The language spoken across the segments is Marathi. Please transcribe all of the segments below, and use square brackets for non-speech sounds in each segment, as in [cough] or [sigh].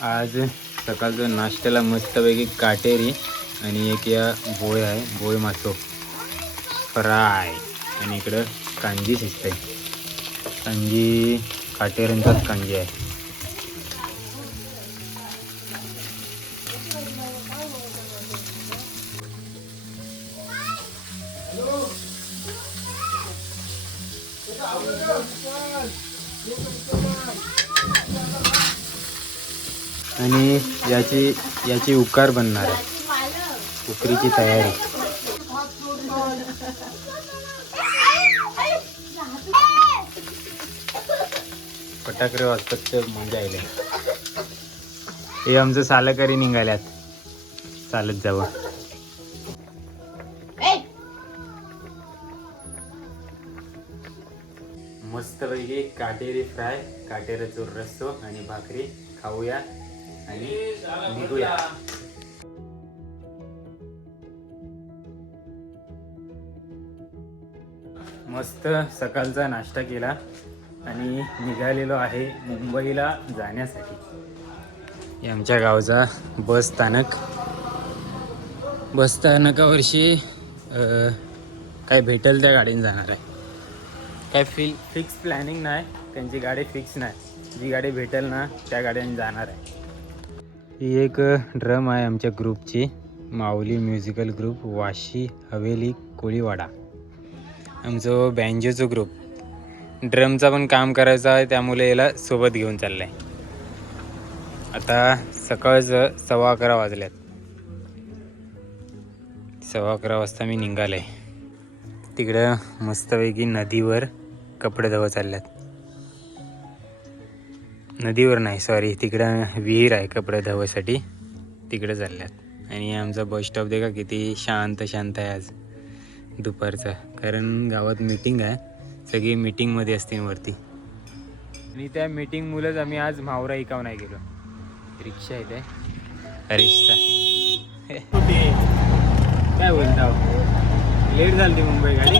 आज सकाळचं नाश्त्याला मस्तपैकी काटेरी आणि एक या बोळे आहे बोळ मासो. फ्राय. आणि इकडं कांजी शिजते कांजी काटेऱ्यांचाच कांजी आहे. आणि याची याची उकार बनणार आहे. उकरीची तयारी. फटाकडे वाजतात ते म्हणजे मजा आले हे आमचं सालकरी निघाल्यात. चालत जावं. मस्तपैकी काटेरी फ्राय काटेराचा रस्सो आणि भाकरी खाऊया. आणि निघूया. मस्त सकाळचा नाश्ता केला आणि निघालेलो आहे मुंबईला जाण्यासाठी. आमच्या गावचा बस स्थानक. बस स्थानकावर्षी काय भेटेल त्या गाडीने जाणार आहे. काय फि फिक्स प्लॅनिंग नाही त्यांची गाडी फिक्स नाही. जी गाडी भेटेल ना त्या गाड्याने जाणार आहे. ही एक ड्रम आहे आमच्या ग्रुपची. Mauli musical group Washi Haveli Koliwada. आमचं बँजोचं ग्रुप. ड्रमचा पण काम करायचं आहे त्यामुळे याला सोबत घेऊन चाललं आहे आता सकाळचं सव्वा अकरा वाजल्यात सव्वा अकरा वाजता मी निघाले तिकडं मस्तपैकी नदीवर कपडे धुवत चालल्यात. नदीवर नाही सॉरी तिकडं विहीर आहे कपडे धुवायसाठी तिकडे चालल्यात. आणि आमचा बस स्टॉप देखा किती शांत शांत आहे आज. दुपारचा. कारण गावात मीटिंग आहे. सगळी मीटिंगमध्ये असतील वरती. आणि त्या मीटिंग मुलंच आम्ही आज मावरा इकाव नाही गेलो. रिक्षा आहे काय हरीशचा काय बोलता लेट झाली मुंबई गाडी.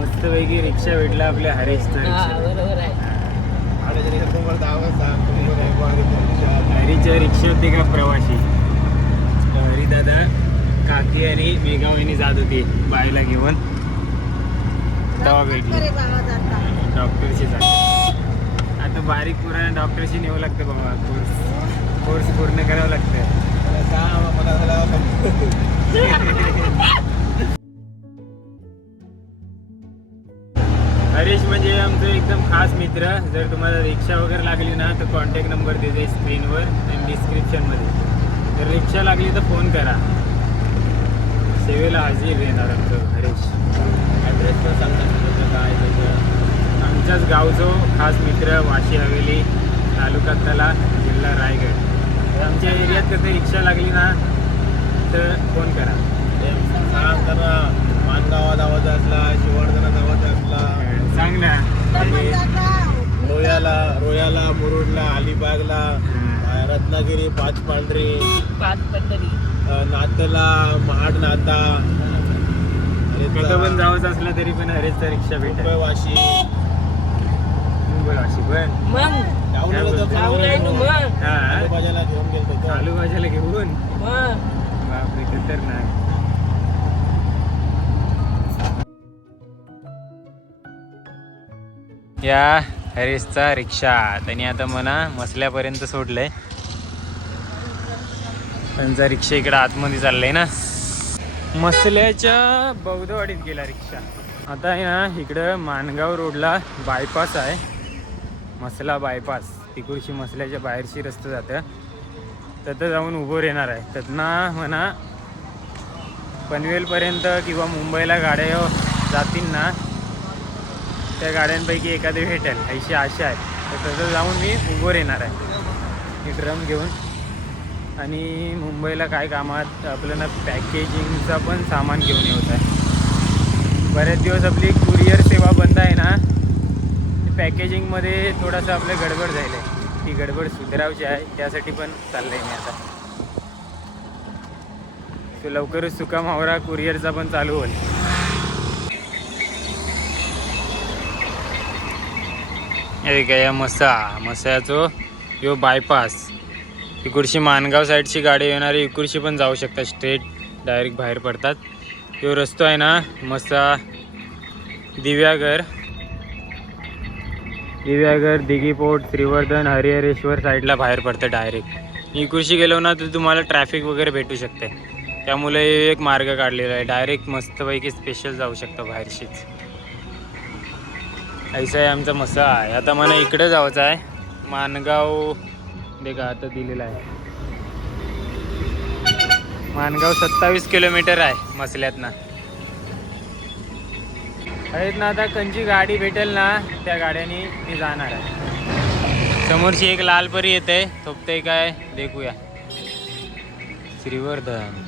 मस्तपैकी रिक्षा भेटला आपल्या हरीशचा रिक्षा बरोबर आहे. हरीच्या रिक्षेत ते का प्रवासी? हरी दादा काकी आणि मेघावाहिनी जात होती बाईला घेऊन तेव्हा भेटली. डॉक्टरशी जात आता बारीक पुराने डॉक्टरशी नेवं लागतं बाबा. कोर्स कोर्स पूर्ण करावं लागतं. [laughs] हरीश म्हणजे आमचं एकदम खास मित्र. जर तुम्हाला रिक्षा वगैरे लागली ना तर कॉन्टॅक्ट नंबर देते स्क्रीनवर आणि डिस्क्रिप्शनमध्ये जर रिक्षा लागली तर फोन करा. सेवेला हजेर देणार आमचं हरीश ॲड्रेस पण सांगता काय त्याचं? आमच्याच गावचं खास मित्र वाशी हवेली तालुका तला जिल्हा रायगड. तर आमच्या एरियात कसं रिक्षा लागली ना तर फोन करा. मानगावात आवाज असला शिवर्धनात आवाज असला. आणि रोयाला रोयाला मुरुडला अलिबागला रत्नागिरी पाच पांढरी पाच पंढरी अं, नातला महाड नाता पण जावंच असलं तरी पण हरेच रिक्षा मुंबई वाशी मुंबई वाशी पण. मग? तर हा. घेऊन गेलो तो. आलू भाज्याला घेऊन? बापरे खतरनाक. या हरीशचा रिक्षा. त्यांनी आता मना मसल्यापर्यंत सोडलंय. त्यांचा रिक्षा इकडे आतमध्ये चाललंय ना. मसल्याच्या बौद्धवाडीत गेला रिक्षा. आता आहे ना इकडं माणगाव रोडला बायपास आहे. मसला बायपास तिकडची मसल्याच्या बाहेरशी रस्ता जातं. तिथं जाऊन उभं येणार आहे. त्यांना म्हणा पनवेलपर्यंत किंवा मुंबईला गाड्या जातील ना. त्या गाड्यांपैकी एखादी भेटेल. अशी आशा आहे. तर तसं जाऊन मी उभं येणार आहे. मी ड्रम घेऊन. आणि मुंबईला काय कामात आपल्याला पॅकेजिंगचा पण सामान घेऊन येत आहे. बरेच दिवस आपली कुरिअर सेवा बंद आहे ना पॅकेजिंगमध्ये थोडासा आपलं गडबड झालं आहे. ती गडबड सुधारावची आहे. त्यासाठी पण चाललं आहे मी आता. तो लवकरच सुका कुरिअरचा पण चालू होईल. हे काय या मसा मसायाचो यो बायपास इकडची मानगाव साईडची गाडी येणारी इकडची पण जाऊ शकतात स्ट्रेट डायरेक्ट बाहेर पडतात. यो रस्तो आहे ना मसा दिव्यागर दिव्यागर दिघीपोट त्रिवर्धन हरिहरेश्वर साईडला बाहेर पडतं डायरेक्ट इकडशी गेलो ना तर तुम्हाला ट्रॅफिक वगैरे भेटू शकते. त्यामुळे एक मार्ग काढलेला आहे. डायरेक्ट मस्तपैकी स्पेशल जाऊ शकतो बाहेरशीच ऐसा आहे आमचा मसा आहे. आता मला इकडे जायचं आहे. मानगाव देखा आता दिलेला आहे. मानगाव सत्तावीस किलोमीटर आहे मसल्यातनं. आहेत ना आता कंची गाडी भेटेल ना त्या गाड्याने मी जाणार आहे. समोरची एक लालपरी येते थोपते काय देखूया. श्रीवर्धन.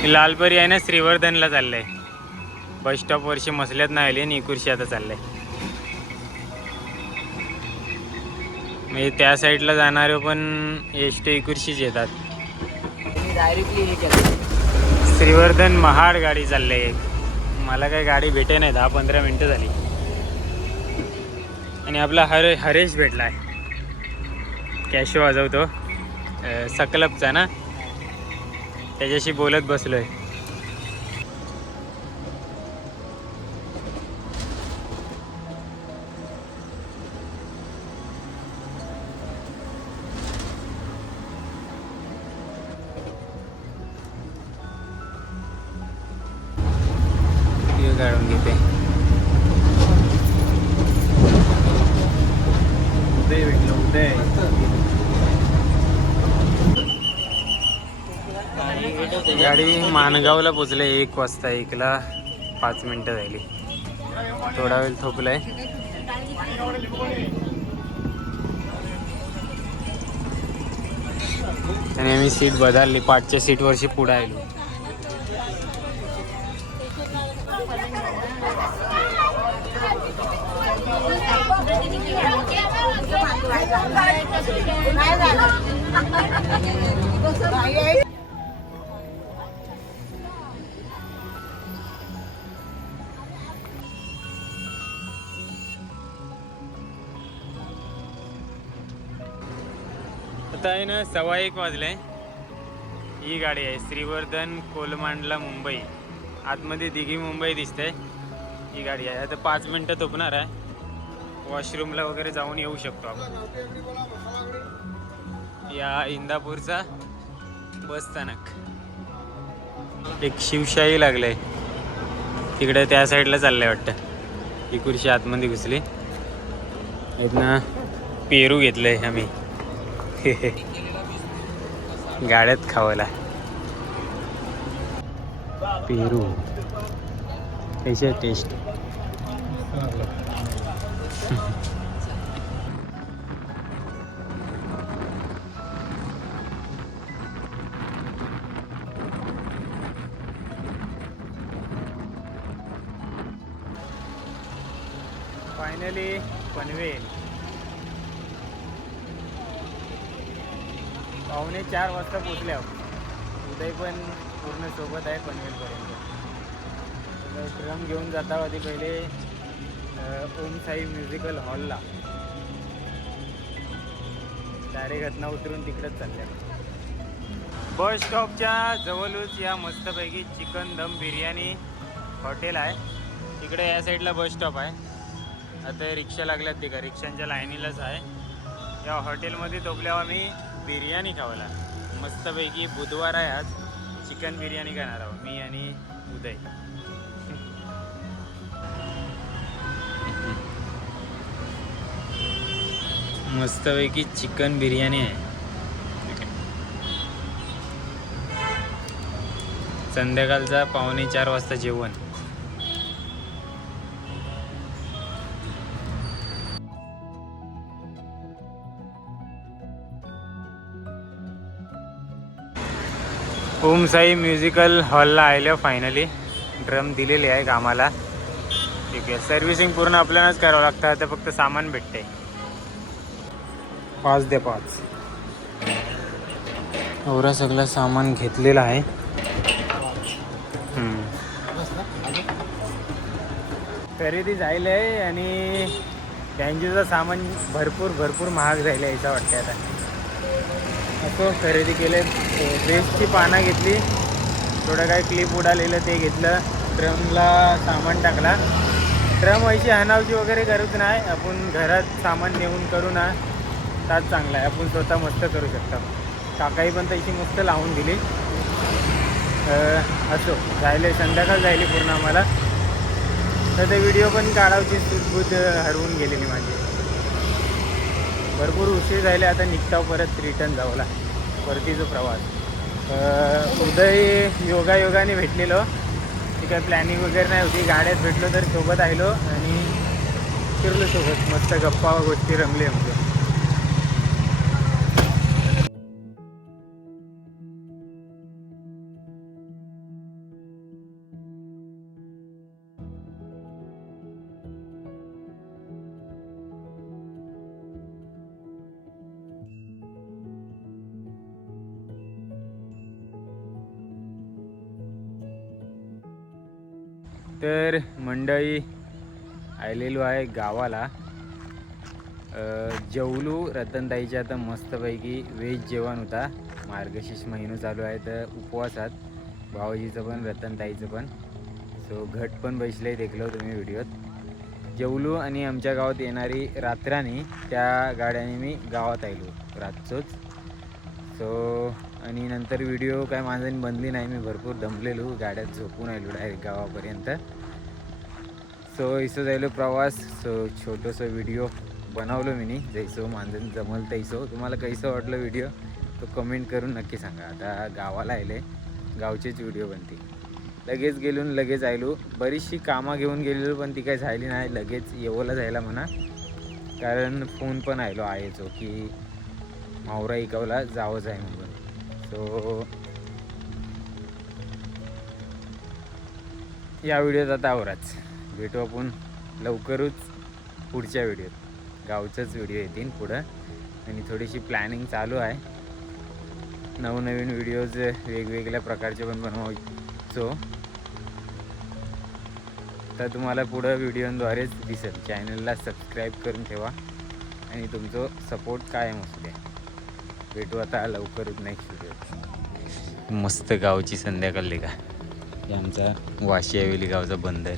ही लालपरी आहे ना श्रीवर्धनला चाललंय. बस स्टॉप वर्षी मसल्यात नाही आली आणि इकुरशी आता चाललंय. म्हणजे त्या साईडला जाणारे पण एस टी एकुरशीच येतात. डायरेक्टली श्रीवर्धन महाड गाडी चालली आहे. मला काही गाडी भेटे नाही दहा पंधरा मिनटं झाली. आणि आपला हर हरेश भेटला आहे. कॅश वाजवतो. सकलपचा ना? त्याच्याशी बोलत बसलोय. आहे काढून घेते. गाडी मानगावला पोचले एक वाजता एकला पाच मिनटं झाली. थोडा वेळ थोपलाय. आणि आम्ही सीट बदलली पाठच्या सीटवरची पुढे आलो. आता आहे ना सव्वा एक वाजले. ही गाडी आहे श्रीवर्धन कोलमांडला मुंबई. आतमध्ये दिघी मुंबई दिसते ही गाडी आहे. आता पाच मिनटं थोपणार आहे. वॉशरूमला वगैरे जाऊन येऊ शकतो आपण. या इंदापूरचा बस स्थानक. एक शिवशाही लागलंय. तिकडे त्या साईडला चाललंय वाटतं. ही खुर्शी आतमध्ये घुसली. इथनं पेरू घेतलंय आम्ही. [laughs] गाड्यात खावायला. पेरू. कशी टेस्ट फायनली पनवेल. पावणे चार वाजता पोचल्या उदय पण पूर्ण सोबत आहे पनवेलपर्यंत. ड्रम घेऊन जाता आधी पहिले. ओम साई म्युझिकल हॉलला. डायरेक्ट घटना उतरून तिकडेच चालल्या. बस स्टॉपच्या जवळच या मस्तपैकी चिकन दम बिर्याणी हॉटेल आहे. तिकडे या साईडला बस स्टॉप आहे. आता रिक्षा लागल्यात ते का रिक्षांच्या लाईनीलाच आहे. या हॉटेलमध्ये झोपल्यावर आम्ही बिर्याणी खावायला. मस्तपैकी बुधवार आहे आज. चिकन बिर्याणी खाणार आहोत मी आणि उदय. मस्तपैकी चिकन बिर्याणी आहे. संध्याकाळचा पावणे चार वाजता जेवण. ओम साई म्युझिकल हॉलला आलो फायनली ड्रम दिलेले आहे कामाला. ठीक आहे. सर्व्हिसिंग पूर्ण आपल्यालाच करावं लागतं. आता फक्त सामान भेटते पाच दे पाच. एवढा सगळं सामान घेतलेलं आहे. खरेदी झाली आहे आणि त्यांचं सामान भरपूर भरपूर महाग झाले यायचं वाटतं आता. असं खरेदी केलं. बेस्टची पानं घेतली. थोडं काय क्लिप उडालेलं ते घेतलं. ड्रमला सामान टाकला. ड्रम व्हायची हनावची वगैरे गरज नाही. आपण घरात सामान नेऊन करू ना. ताच चांगला आहे. आपण स्वतः मस्त करू शकता. काकाही पण त्याची मस्त लावून दिली. असो. जायले संध्याकाळ जायली पूर्ण आम्हाला. तर ते व्हिडिओ पण काढावची सुटबूत हरवून गेलेली माझी. भरपूर उशीर झाले आता निघताव परत रिटर्न जाऊला परतीचा प्रवास. उदय योगा योगाने भेटलेलो. ती काही प्लॅनिंग वगैरे नाही होती. गाड्यात भेटलो तर सोबत आलो आणि फिरलो सोबत. मस्त गप्पा गोष्टी रंगले आमच्या तर मंडळी आलेलो आहे गावाला. जेवलू रतनताईच्या आता मस्तपैकी व्हेज जेवण होता. मार्गशीर्ष महिना चालू आहे तर उपवासात. भाऊजीचं पण रतनताईचं पण. सो घट पण बैसले देखलो तुम्ही व्हिडिओत. जेवलू आणि आमच्या गावात येणारी रात्रानी त्या गाड्याने मी गावात आलो रातचोच. सो आणि नंतर व्हिडिओ काय माझ्याने बनली नाही मी भरपूर दमलेलो गाड्यात झोपून आलो डायरेक्ट गावापर्यंत. सो इसो जायलो प्रवास. सो छोटंसं व्हिडिओ बनवलो मी जैसो माझं जमल तैसो. तुम्हाला कैसं वाटलं व्हिडिओ तो कमेंट करून नक्की सांगा. आता गावाला आले गावचेच व्हिडिओ बनते लगेच गेलो लगेच आयलो. बरीचशी कामं घेऊन गेलेलो पण ती काही झाली नाही. लगेच येवला जायला म्हणा. कारण फोन पण आयलो. आयचो की मावरा इकवला जावंच आहे म्हणून. सो या व्हिडिओत आता आवराच. भेटू आपण लवकरच पुढच्या व्हिडिओत. गावचाच व्हिडिओ येतील पुढं. आणि थोडीशी प्लॅनिंग चालू आहे. नवनवीन व्हिडिओज वेगवेगळ्या प्रकारचे पण बनवायचो. तर तुम्हाला पुढं व्हिडिओद्वारेच दिसेल. चॅनलला सबस्क्राईब करून ठेवा. आणि तुमचं सपोर्ट कायम असू द्या. भेटू आता लवकरच नेक्स्ट मस्त गावची संध्याकाळी का. हे आमचा वाशी हवेली गावचा बंदर.